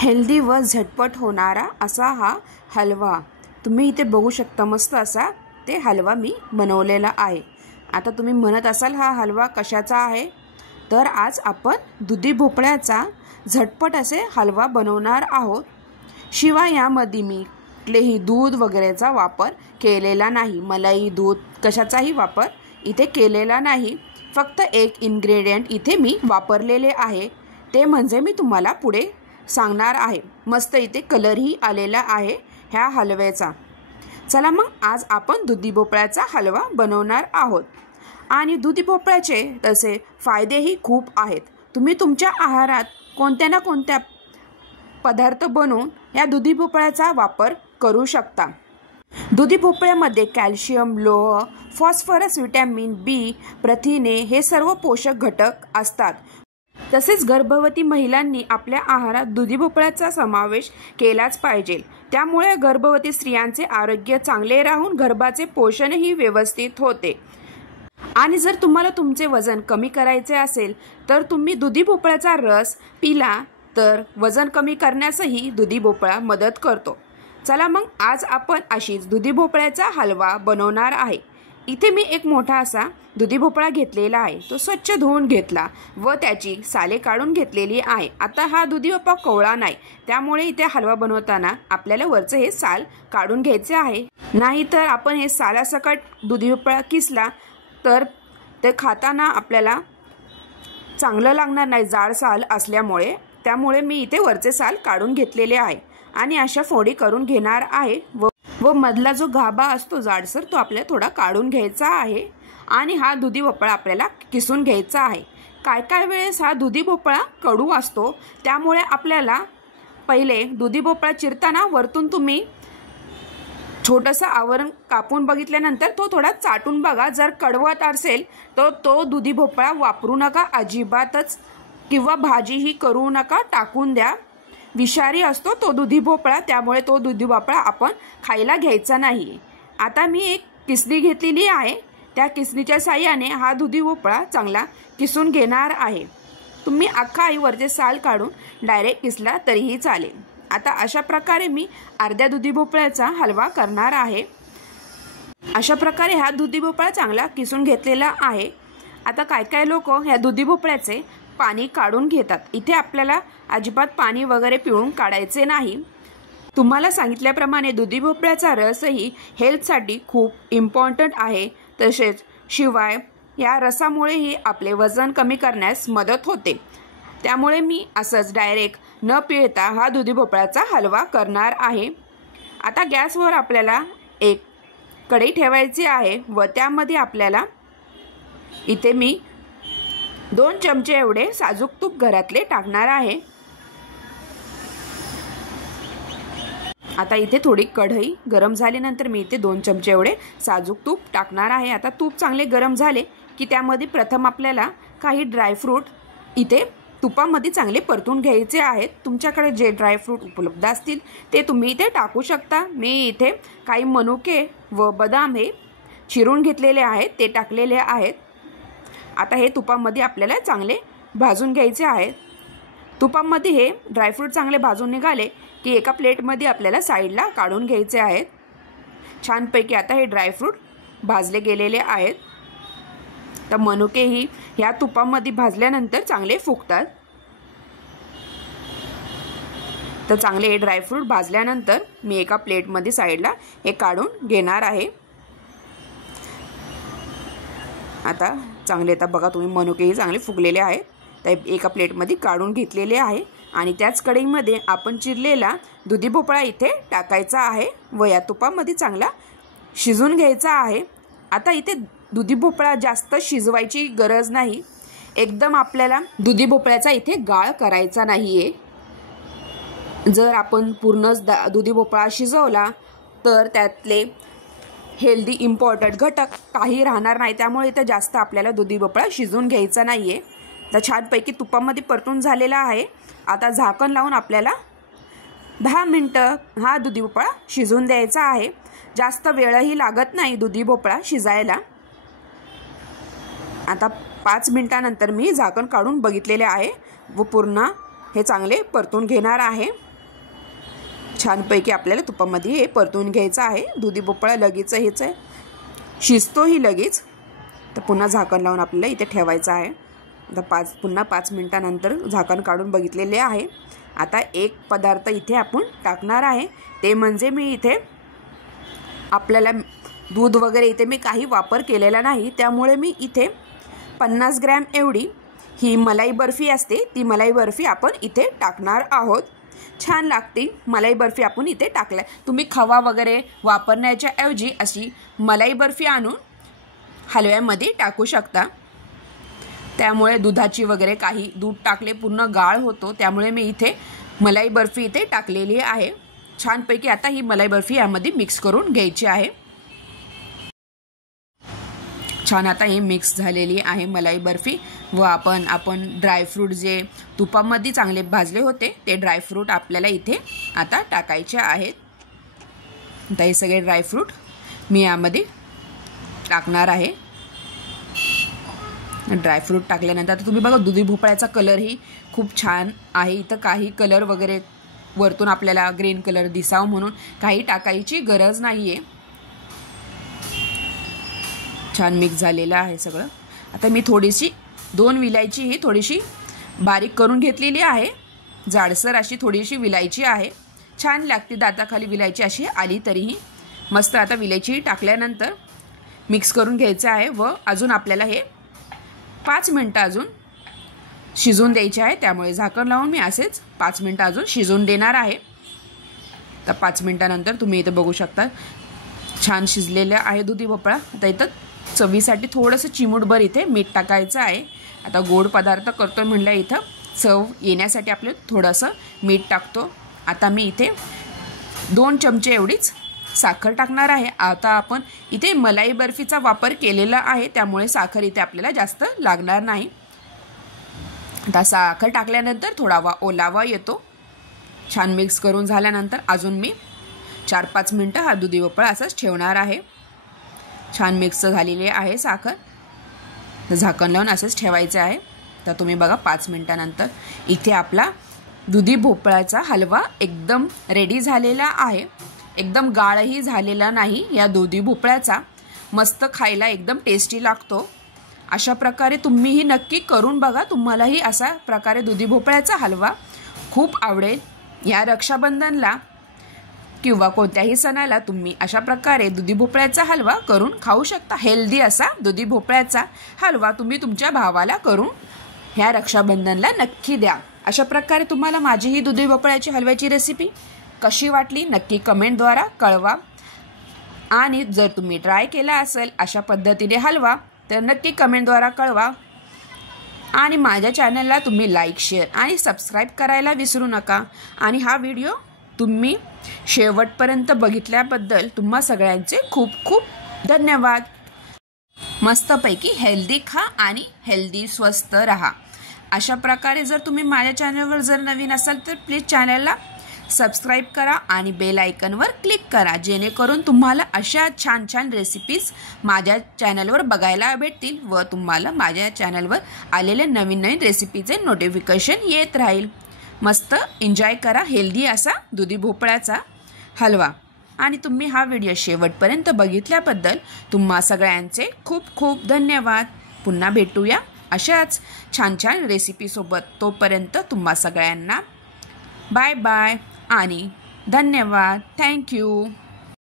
Healthy व झटपट होणारा असा हा हलवा तुम्ही इथे बघू शकता। मस्त असा ते हलवा मी बनवलेला आहे। आता तुम्ही म्हणत असाल हा हलवा कशाचा आहे, तर आज आपण दुधी भोपळ्याचा झटपट असे हलवा बनवणार आहोत। शिवाय यामध्ये मी कुठलेही दूध वगैरेचा वापर केलेला नाही, मलाई दूध कशाचाही वापर इथे केलेला नाही। फक्त एक इन्ग्रेडियंट इथे मी वापरलेले आहे, ते म्हणजे मी तुम्हाला पुढे सांगणार आहे। मस्त इथे कलरही आलेला आहे ह्या हलव्याचा। चला मग आज आपण दुधी भोपळ्याचा हलवा बनवणार आहोत। आणि दुधी भोपळ्याचे तसे फायदेही खूप आहेत। तुम्ही तुमच्या आहारात कोणत्या ना कोणत्या पदार्थ बनवून या दुधी भोपळ्याचा वापर करू शकता। दुधी भोपळ्यामध्ये कॅल्शियम, लोह, फॉस्फरस, विटॅमिन बी, प्रथिने हे सर्व पोषक घटक असतात। तसेच गर्भवती महिलांनी आपल्या आहारात दुधी भोपळ्याचा समावेश केलाच पाहिजे। त्यामुळे गर्भवती स्त्रियांचे आरोग्य चांगले राहून गर्भाचे पोषणही व्यवस्थित होते। आणि जर तुम्हाला तुमचे वजन कमी करायचे असेल तर तुम्ही दुधी भोपळ्याचा रस पिला तर वजन कमी करण्यासही दुधी भोपळा मदत करतो। चला मग आज आपण अशीच दुधी भोपळ्याचा हलवा बनवणार आहे। इथे मी एक मोठा असा दुधी भोपळा घेतलेला आहे, तो स्वच्छ धुवून घेतला व त्याची साले काढून घेतलेली आहे। आता हा दुधी भोपळा कोवळा नाही, त्यामुळे इथे हलवा बनवताना आपल्याला वरचे हे साल काढून घ्यायचे आहे। नाहीतर आपण हे सालासकट दुधी भोपळा किसला तर ते खाताना आपल्याला चांगलं लागणार नाही, जाड साल असल्यामुळे। त्यामुळे मी इथे वरचे साल काढून घेतलेले आहे आणि अशा फोडी करून घेणार आहे व मधला जो गाभा असतो जाडसर तो आपल्याला थोडा काढून घ्यायचा आहे। आणि हा दुधी भोपळा आपल्याला किसून घ्यायचा आहे। काय वेळेस हा दुधी भोपळा कडू असतो, त्यामुळे आपल्याला पहिले दुधी भोपळा चिरताना वरतून तुम्ही छोटंसं आवरण कापून बघितल्यानंतर तो थोडा चाटून बघा। जर कडवट असेल तर तो दुधी भोपळा वापरू नका अजिबातच, किंवा भाजीही करू नका, टाकून द्या। विषारी असतो तो दुधी भोपळा, त्यामुळे तो दुधी भोपळा आपण खायला घ्यायचा नाही। आता मी एक किसणी घेतलेली आहे, त्या किसणीच्या साहाय्याने हा दुधी भोपळा चांगला किसून घेणार आहे। तुम्ही अख्खा वरचे साल काढून डायरेक्ट किसला तरीही चालेल। आता अशा प्रकारे मी अर्ध्या दुधी भोपळ्याचा हलवा करणार आहे। अशा प्रकारे हा दुधी भोपळा चांगला किसून घेतलेला आहे। आता काय लोक ह्या दुधी भोपळ्याचे पाणी काढून घेतात, इथे आपल्याला अजिबात पाणी वगैरे पिळून काढायचे नाही। तुम्हाला सांगितल्याप्रमाणे दुधी भोपळ्याचा रसही हेल्थसाठी खूप इम्पॉर्टंट आहे। तसेच शिवाय या रसामुळेही आपले वजन कमी करण्यास मदत होते। त्यामुळे मी असंच डायरेक्ट न पिळता हा दुधी भोपळ्याचा हलवा करणार आहे। आता गॅसवर आपल्याला एक कढई ठेवायची आहे व त्यामध्ये आपल्याला इथे मी 2 चमचे एवढे साजूक तूप घरातले टाकणार आहे। आता इथे थोडी कढई गरम झाल्यानंतर मी इथे 2 चमचे एवढे साजूक तूप टाकणार आहे। आता तूप चांगले गरम झाले की त्यामध्ये प्रथम आपल्याला काही ड्रायफ्रूट इथे तुपामध्ये चांगले परतून घ्यायचे आहेत। तुमच्याकडे जे ड्रायफ्रूट उपलब्ध असतील ते तुम्ही इथे टाकू शकता। मी इथे काही मनुके व बदाम हे चिरून घेतलेले आहेत, ते टाकलेले आहेत। आता हे तुपामध्ये आपल्याला चांगले भाजून घ्यायचे आहेत। तुपामध्ये हे ड्रायफ्रूट चांगले भाजून निघाले की एका प्लेटमध्ये आपल्याला साईडला काढून घ्यायचे आहेत। छानपैकी आता हे ड्रायफ्रूट भाजले गेलेले आहेत। तर मनुकेही ह्या तुपामध्ये भाजल्यानंतर चांगले फुगतात। तर चांगले हे ड्रायफ्रूट भाजल्यानंतर मी एका प्लेटमध्ये साईडला हे काढून घेणार आहे। आता चांगले आता बघा तुम्ही मनुकेही चांगले फुगलेले आहेत, तर एका प्लेटमध्ये काढून घेतलेले आहे। आणि त्याच कढईमध्ये आपण चिरलेला दुधी भोपळा इथे टाकायचा आहे व या तुपामध्ये चांगला शिजून घ्यायचा आहे। आता इथे दुधी भोपळा जास्त शिजवायची गरज नाही, एकदम आपल्याला दुधी भोपळ्याचा इथे गाळ करायचा नाहीये। जर आपण पूर्णच दुधी भोपळा शिजवला तर त्यातले हेल्दी इम्पॉर्टंट घटक काही राहणार नाही, त्यामुळे इथे जास्त आपल्याला दुधी भोपळा शिजून घ्यायचा नाहीये। तर छानपैकी तुपामध्ये परतून झालेला आहे। आता झाकण लावून आपल्याला 10 मिनिटं हा दुधी भोपळा शिजून द्यायचा आहे। जास्त वेळही लागत नाही दुधी भोपळा शिजायला। आता 5 मिनिटानंतर मी झाकण काढून बघितलेले आहे व पूर्ण हे चांगले परतून घेणार आहे। छानपैकी आपल्याला तुपामध्ये हे परतून घ्यायचं आहे. दुधी भोपळा लगेच हेच आहे, शिजतोही लगेच. तर पुन्हा झाकण लावून आपल्याला इथे ठेवायचं आहे. आता पुन्हा 5 मिनिटानंतर झाकण काढून बघितलेले आहे. आता एक पदार्थ इथे आपण टाकणार आहे, ते म्हणजे मी इथे आपल्याला दूध वगैरे इथे मी काही वापर केलेला नाही, त्यामुळे मी इथे 50 ग्रॅम एवढी ही मलाई बर्फी असते, ती मलाई बर्फी आपण इथे टाकणार आहोत. छान लागते मलाई बर्फी आपण इथे टाकल्या. तुम्ही खवा वगैरे वापरण्याच्या ऐवजी अशी मलाई बर्फी आणून हलव्यामध्ये टाकू शकता. त्यामुळे दुधाची वगैरे काही दूध टाकले पूर्ण गाळ होतो, त्यामुळे मी इथे मलाई बर्फी इथे टाकलेली आहे. छानपैकी आता ही मलाई बर्फी यामध्ये मिक्स करून घ्यायची आहे. छान आता ही मिक्स झालेली आहे मलाई बर्फी. व आपण ड्रायफ्रूट जे तुपामध्ये चांगले भाजले होते ते ड्रायफ्रूट आपल्याला इथे आता टाकायचे आहेत. आता हे सगळे ड्रायफ्रूट मी यामध्ये टाकणार आहे. ड्रायफ्रूट टाकल्यानंतर आता तुम्ही बघा दुधी भोपळ्याचा कलरही खूप छान आहे. इथं काही कलर वगैरे वरतून आपल्याला ग्रीन कलर दिसावं म्हणून काही टाकायची गरज नाही आहे. छान मिक्स झालेलं आहे सगळं. आता मी थोडीशी 2 विलायची ही थोडीशी बारीक करून घेतलेली आहे. जाडसर अशी थोडीशी विलायची आहे. छान लागते दाताखाली विलायची अशी आली तरीही मस्त. आता विलायची टाकल्यानंतर मिक्स करून घ्यायचं आहे व अजून आपल्याला हे 5 मिनटं अजून शिजून द्यायचे आहे. त्यामुळे झाकण लावून मी असेच 5 मिनटं अजून शिजून देणार आहे. तर 5 मिनटानंतर तुम्ही इथे बघू शकता छान शिजलेलं आहे दुधी भोपळा. आता इथं चवीसाठी थोडंसं चिमूटभर इथे मीठ टाकायचं आहे. आता गोड पदार्थ करतोय म्हणलं इथं चव येण्यासाठी आपलं थोडंसं मीठ टाकतो. आता मी इथे 2 चमचे एवढीच साखर टाकणार आहे. आता आपण इथे मलाई बर्फीचा वापर केलेला आहे, त्यामुळे साखर इथे आपल्याला जास्त लागणार नाही. आता साखर टाकल्यानंतर थोडा ओलावा येतो. छान मिक्स करून झाल्यानंतर अजून मी 4-5 मिनटं हा दुधी भोपळा असंच ठेवणार आहे. छान मिक्स झालेली आहे साखर. झाकण लावून असंच ठेवायचं आहे. तर तुम्ही बघा 5 मिनटानंतर इथे आपला दुधी भोपळ्याचा हलवा एकदम रेडी झालेला आहे. एकदम गाळही झालेला नाही या दुधी भोपळ्याचा. मस्त खायला एकदम टेस्टी लागतो. अशा प्रकारे तुम्हीही नक्की करून बघा. तुम्हालाही असा प्रकारे दुधी भोपळ्याचा हलवा खूप आवडेल. या रक्षाबंधनला किंवा कोणत्याही सणाला तुम्ही अशा प्रकारे दुधी भोपळ्याचा हलवा करून खाऊ शकता. हेल्दी असा दुधी भोपळ्याचा हलवा तुम्ही तुमच्या भावाला करून ह्या रक्षाबंधनला नक्की द्या. अशा प्रकारे तुम्हाला माझी ही दुधी भोपळ्याची हलव्याची रेसिपी कशी वाटली नक्की कमेंटद्वारा कळवा. आणि जर तुम्ही ट्राय केला असेल अशा पद्धतीने हलवा तर नक्की कमेंटद्वारा कळवा. आणि माझ्या चॅनलला तुम्ही लाईक, शेअर आणि सबस्क्राईब करायला विसरू नका. आणि हा व्हिडिओ तुम्ही शेवटपर्यंत बघितल्याबद्दल तुम्हा सगळ्यांचे खूप खूप धन्यवाद. मस्तपैकी हेल्दी खा आणि हेल्दी स्वस्त रहा. अशा प्रकारे जर तुम्ही माझ्या चॅनलवर जर नवीन असाल तर प्लीज चॅनलला सबस्क्राईब करा आणि बेल आयकॉनवर क्लिक करा, जेणेकरून तुम्हाला अशा छान छान रेसिपीज माझ्या चॅनलवर बघायला भेटतील व तुम्हाला माझ्या चॅनलवर आलेले नवीन नवीन रेसिपीचे नोटिफिकेशन येत राहील. मस्त एन्जॉय करा हेल्दी असा दुधी भोपळ्याचा हलवा. आणि तुम्ही हा व्हिडिओ शेवटपर्यंत बघितल्याबद्दल तुम्हा सगळ्यांचे खूप खूप धन्यवाद. पुन्हा भेटूया अशाच छान छान रेसिपीसोबत. तोपर्यंत तुम्हा सगळ्यांना बाय बाय आणि धन्यवाद. थँक्यू.